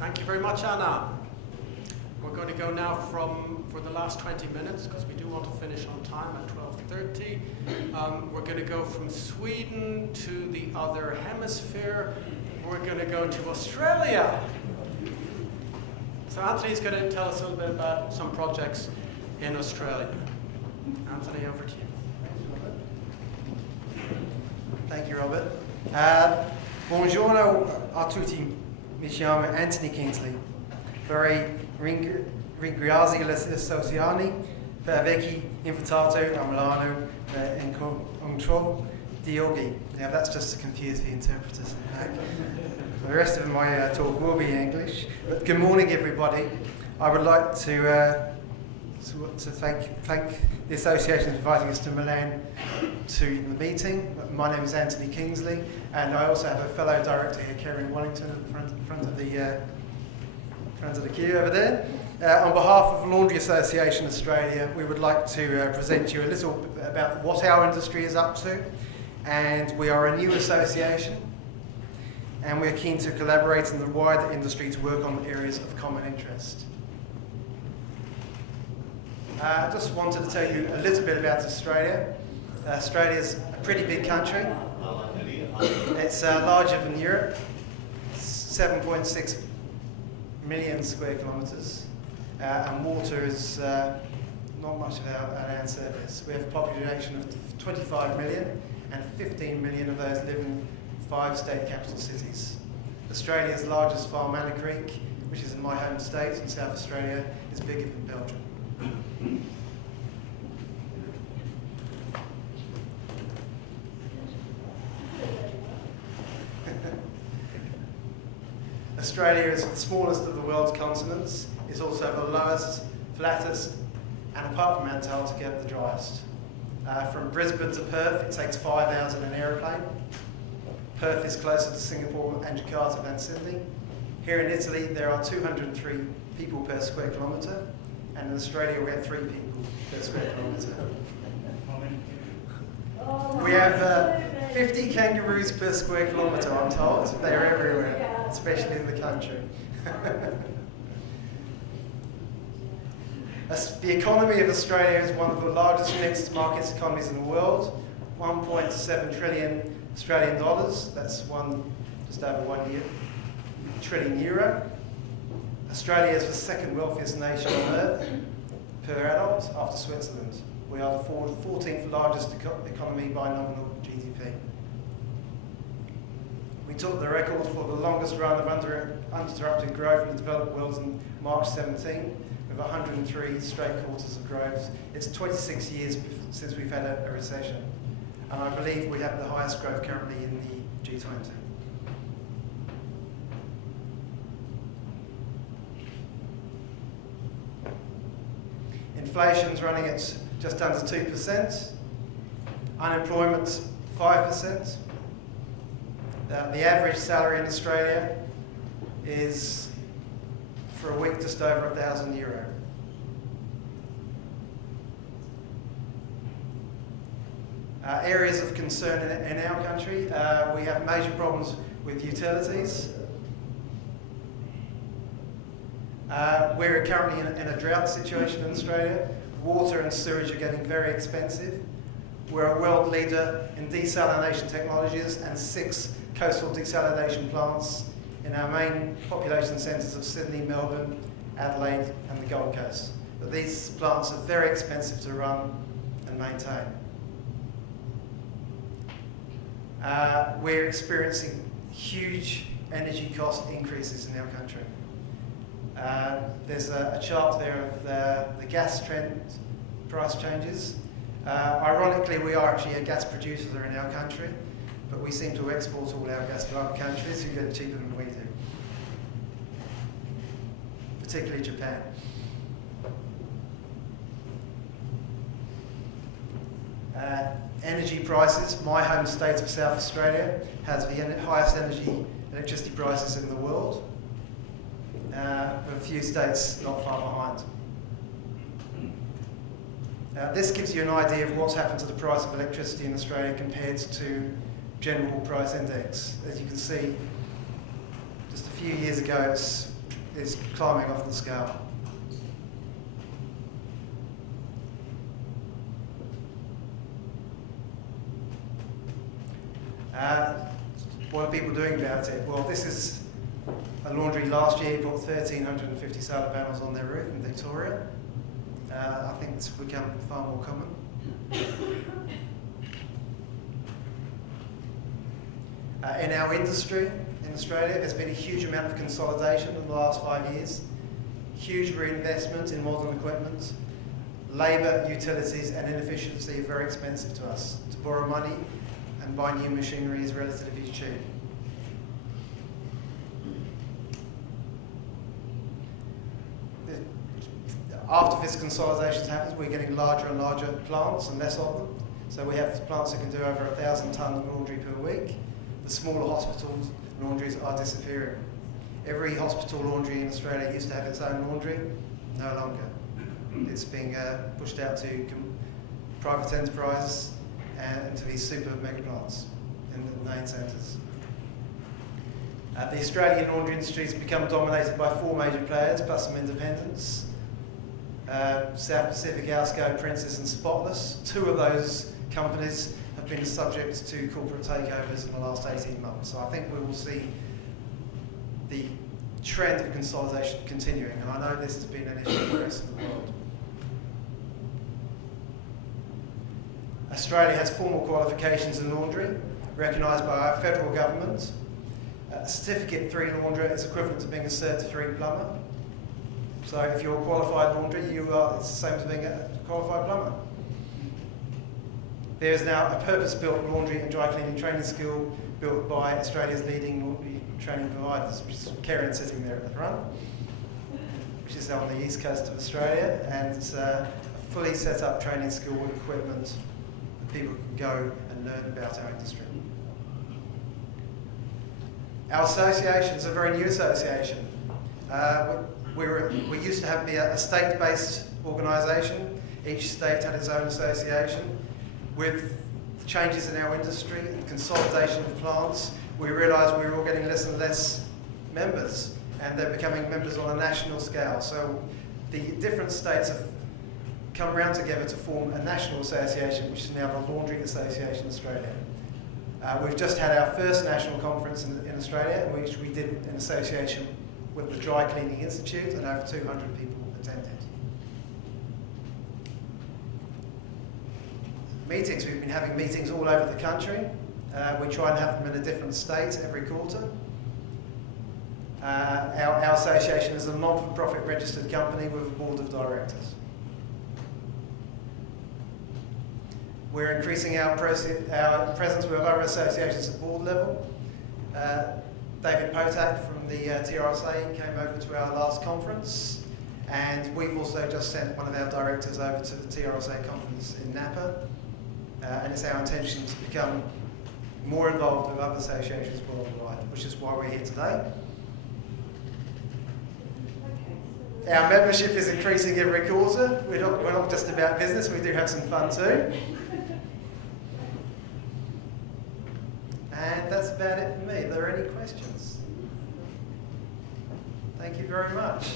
Thank you very much, Anna. We're going to go now for the last 20 minutes, because we do want to finish on time at 12:30. We're going to go from Sweden to the other hemisphere. We're going to go to Australia. So Anthony's going to tell us a little bit about some projects in Australia. Anthony, over to you. Thank you, Robert. Buongiorno a tutti. Mi chiamo Anthony Kingsley. Vorrei ringraziare le associazioni per averci invitato a Milano incontro di oggi. Now that's just to confuse the interpreters. The rest of my talk will be in English. But good morning, everybody. I would like to thank the association for inviting us to Milan to the meeting. My name is Anthony Kingsley, and I also have a fellow director here, Karen Wellington, at the front of the queue over there. On behalf of Laundry Association Australia, we would like to present you a little bit about what our industry is up to. And we are a new association, and we're keen to collaborate in the wider industry to work on areas of common interest. I just wanted to tell you a little bit about Australia. Australia is a pretty big country. It's larger than Europe, 7.6 million square kilometres, and water is not much of our land surface. We have a population of 25 million, and 15 million of those live in 5 state capital cities. Australia's largest farm, Manor Creek, which is in my home state in South Australia, is bigger than Belgium. Australia is the smallest of the world's continents. It's also the lowest, flattest, and apart from Antarctica, the driest. From Brisbane to Perth, it takes 5 hours in an aeroplane. Perth is closer to Singapore and Jakarta than Sydney. Here in Italy, there are 203 people per square kilometre, and in Australia, we have 3 people per square kilometre. We have 50 kangaroos per square kilometre, I'm told. They're everywhere, especially in the country. The economy of Australia is one of the largest mixed markets economies in the world. 1.7 trillion Australian dollars, that's just over 1 trillion euro. Australia is the second wealthiest nation on earth per adult after Switzerland. We are the 14th largest economy by nominal GDP. We took the record for the longest run of uninterrupted growth in the developed world in March 17, with 103 straight quarters of growth. It's 26 years since we've had a recession. And I believe we have the highest growth currently in the G20. Inflation's running at just under 2%. Unemployment 5%. The average salary in Australia is, for a week, just over €1,000. Areas of concern in our country, we have major problems with utilities. We're currently in a drought situation in Australia. Water and sewage are getting very expensive. We're a world leader in desalination technologies and 6 coastal desalination plants in our main population centres of Sydney, Melbourne, Adelaide and the Gold Coast. But these plants are very expensive to run and maintain. We're experiencing huge energy cost increases in our country. There's a chart there of the gas trend price changes. Ironically, we are actually a gas producer in our country, but we seem to export all our gas to other countries who get it cheaper than we do, particularly Japan. Energy prices. My home state of South Australia has the highest electricity prices in the world, with a few states not far behind. This gives you an idea of what's happened to the price of electricity in Australia compared to general price index. As you can see, just a few years ago it's is climbing off the scale. What are people doing about it? Well, this is a laundry last year put 1,350 solar panels on their roof in Victoria. I think it's become far more common. In our industry in Australia, there's been a huge amount of consolidation in the last 5 years. Huge reinvestment in modern equipment. Labour, utilities and inefficiency are very expensive to us. To borrow money and buy new machinery is relatively cheap. After this consolidation happens, we're getting larger and larger plants and less of them. So we have plants that can do over 1,000 tonnes of laundry per week. The smaller hospitals' laundries are disappearing. Every hospital laundry in Australia used to have its own laundry, no longer. It's being pushed out to private enterprises and to these super mega plants in the main centres. The Australian laundry industry has become dominated by 4 major players plus some independents. South Pacific, Alsco, Princess and Spotless. 2 of those companies have been subject to corporate takeovers in the last 18 months. So I think we will see the trend of consolidation continuing, and I know this has been an issue for the rest of the world. Australia has formal qualifications in laundry, recognised by our federal government. A Certificate 3 launderer is equivalent to being a Cert 3 plumber. So if you're a qualified laundry, it's the same as being a qualified plumber. There is now a purpose-built laundry and dry cleaning training school built by Australia's leading laundry training providers, which is Karen sitting there at the front, which is on the east coast of Australia, and it's a fully set up training school with equipment that people can go and learn about our industry. Our association is a very new association. We used to be a state-based organisation. Each state had its own association. With changes in our industry and consolidation of plants, we realised we were all getting less and less members, and they're becoming members on a national scale. So the different states have come round together to form a national association, which is now the Laundry Association Australia. We've just had our first national conference in Australia, which we did in association with the Dry Cleaning Institute, and over 200 people attended. Meetings, we've been having meetings all over the country. We try and have them in a different state every quarter. Our association is a non-for-profit registered company with a board of directors. We're increasing our presence with other associations at board level. David Potak from the TRSA came over to our last conference, and we've also just sent one of our directors over to the TRSA conference in Napa, and it's our intention to become more involved with other associations worldwide, which is why we're here today. Our membership is increasing every quarter. We're not just about business, we do have some fun too. And that's about it for me. Are there any questions? Thank you very much.